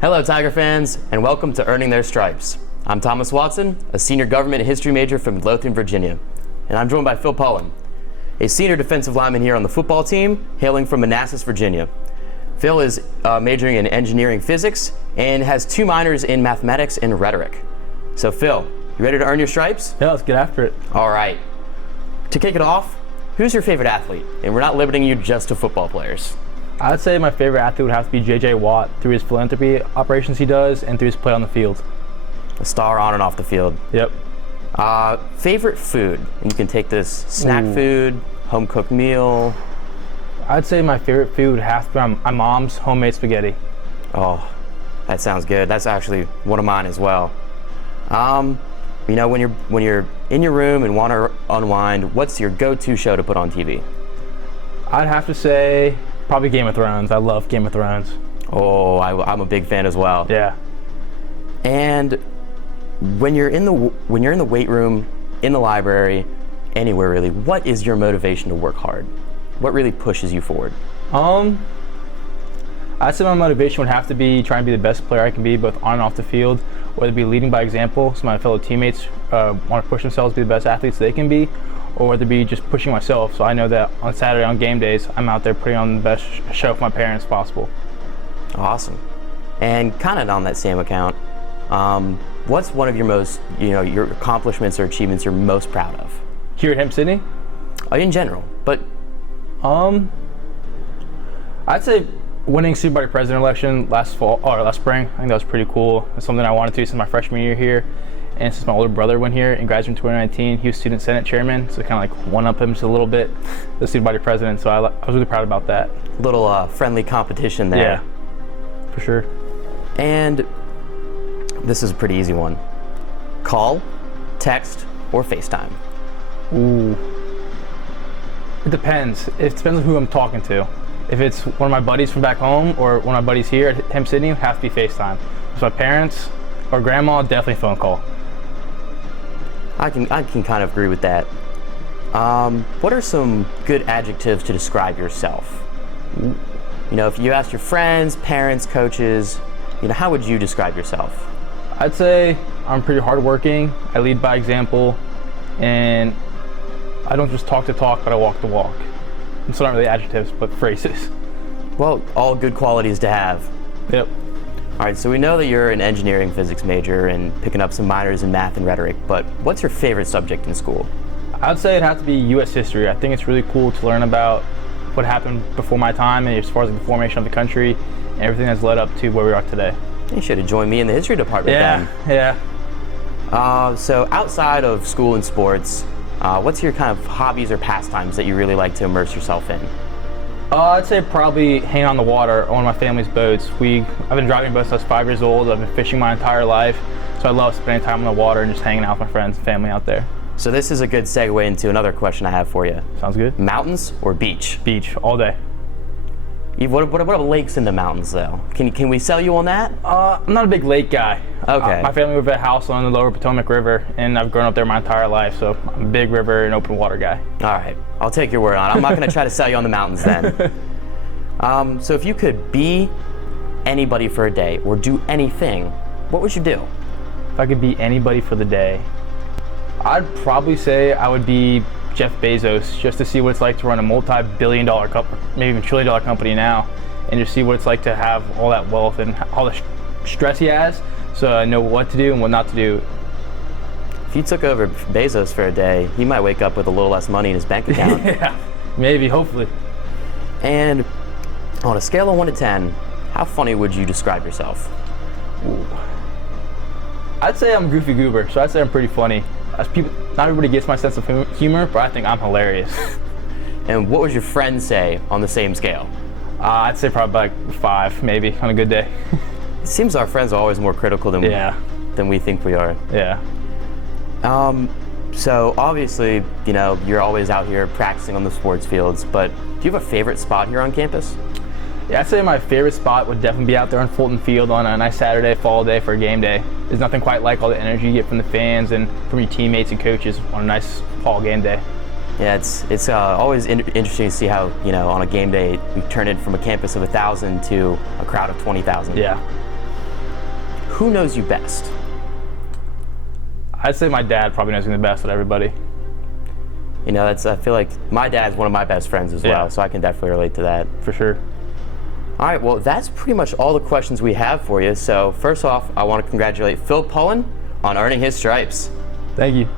Hello, Tiger fans, and welcome to Earning Their Stripes. I'm Thomas Watson, a senior government history major from Midlothian, Virginia, and I'm joined by Phil Pullen, a senior defensive lineman here on the football team, hailing from Manassas, Virginia. Phil is majoring in engineering physics and has 2 minors in mathematics and rhetoric. So Phil, you ready to earn your stripes? Yeah, let's get after it. All right. To kick it off, who's your favorite athlete? And we're not limiting you just to football players. I'd say my favorite athlete would have to be J.J. Watt through his philanthropy operations he does and through his play on the field. A star on and off the field. Yep. Favorite food? And you can take this snack food, home cooked meal. I'd say my favorite food would have to be my mom's homemade spaghetti. Oh, that sounds good. That's actually one of mine as well. You know, when you're in your room and want to unwind, what's your go-to show to put on TV? I'd have to say probably Game of Thrones. I love Game of Thrones. Oh, I'm a big fan as well. Yeah. And when you're in the weight room, in the library, anywhere really, what is your motivation to work hard? What really pushes you forward? I'd say my motivation would have to be trying to be the best player I can be, both on and off the field, whether it be leading by example, so my fellow teammates want to push themselves to be the best athletes they can be, or whether it be just pushing myself, so I know that on Saturday on game days, I'm out there putting on the best show for my parents possible. Awesome. And kind of on that same account, what's one of your most, your accomplishments or achievements you're most proud of? Here at Hampden-Sydney? In general, but... I'd say winning student body president election last spring. I think that was pretty cool. It's something I wanted to since my freshman year here, and since my older brother went here and graduated in 2019, he was student senate chairman, so kind of like one up him just a little bit, the student body president. So I was really proud about that. Little friendly competition there. Yeah, for sure. And this is a pretty easy one. Call, text, or FaceTime? Ooh. It depends. It depends on who I'm talking to. If it's one of my buddies from back home or one of my buddies here at Hampden-Sydney, it would have to be FaceTime. If it's my parents or grandma, definitely phone call. I can kind of agree with that. What are some good adjectives to describe yourself? If you asked your friends, parents, coaches, how would you describe yourself? I'd say I'm pretty hardworking, I lead by example, and I don't just talk the talk, but I walk the walk. It's not really adjectives, but phrases. Well, all good qualities to have. Yep. All right, so we know that you're an engineering physics major and picking up some minors in math and rhetoric, but what's your favorite subject in school? I'd say it'd have to be U.S. history. I think it's really cool to learn about what happened before my time and as far as the formation of the country and everything that's led up to where we are today. You should have joined me in the history department then. Yeah. So outside of school and sports, what's your kind of hobbies or pastimes that you really like to immerse yourself in? I'd say probably hanging on the water on one of my family's boats. I've been driving boats since I was 5 years old. I've been fishing my entire life, so I love spending time on the water and just hanging out with my friends and family out there. So this is a good segue into another question I have for you. Sounds good. Mountains or beach? Beach, all day. What about lakes in the mountains, though? Can we sell you on that? I'm not a big lake guy. Okay. My family live at a house on the lower Potomac River, and I've grown up there my entire life, so I'm a big river and open water guy. All right, I'll take your word on it. I'm not going to try to sell you on the mountains then. So if you could be anybody for a day or do anything, what would you do? If I could be anybody for the day, I'd probably say I would be Jeff Bezos, just to see what it's like to run a multi-billion-dollar company, maybe even trillion-dollar company now, and just see what it's like to have all that wealth and all the stress he has, so I know what to do and what not to do. If you took over Bezos for a day, he might wake up with a little less money in his bank account. Yeah, maybe, hopefully. And on a scale of 1 to 10, how funny would you describe yourself? Ooh. I'd say I'm a goofy goober, so I'd say I'm pretty funny. Not everybody gets my sense of humor, but I think I'm hilarious. And what would your friends say on the same scale? I'd say probably like 5, maybe, on a good day. It seems our friends are always more critical than we think we are. Yeah. So obviously, you're always out here practicing on the sports fields, but do you have a favorite spot here on campus? Yeah, I'd say my favorite spot would definitely be out there on Fulton Field on a nice Saturday, fall day for a game day. There's nothing quite like all the energy you get from the fans and from your teammates and coaches on a nice fall game day. Yeah, it's always interesting to see how, on a game day, we turn it from a campus of 1,000 to a crowd of 20,000. Yeah. who knows you best? I'd say my dad probably knows me the best out of everybody. You know, I feel like my dad's one of my best friends as well, so I can definitely relate to that. For sure. All right, well, that's pretty much all the questions we have for you. So first off, I want to congratulate Phil Pullen on earning his stripes. Thank you.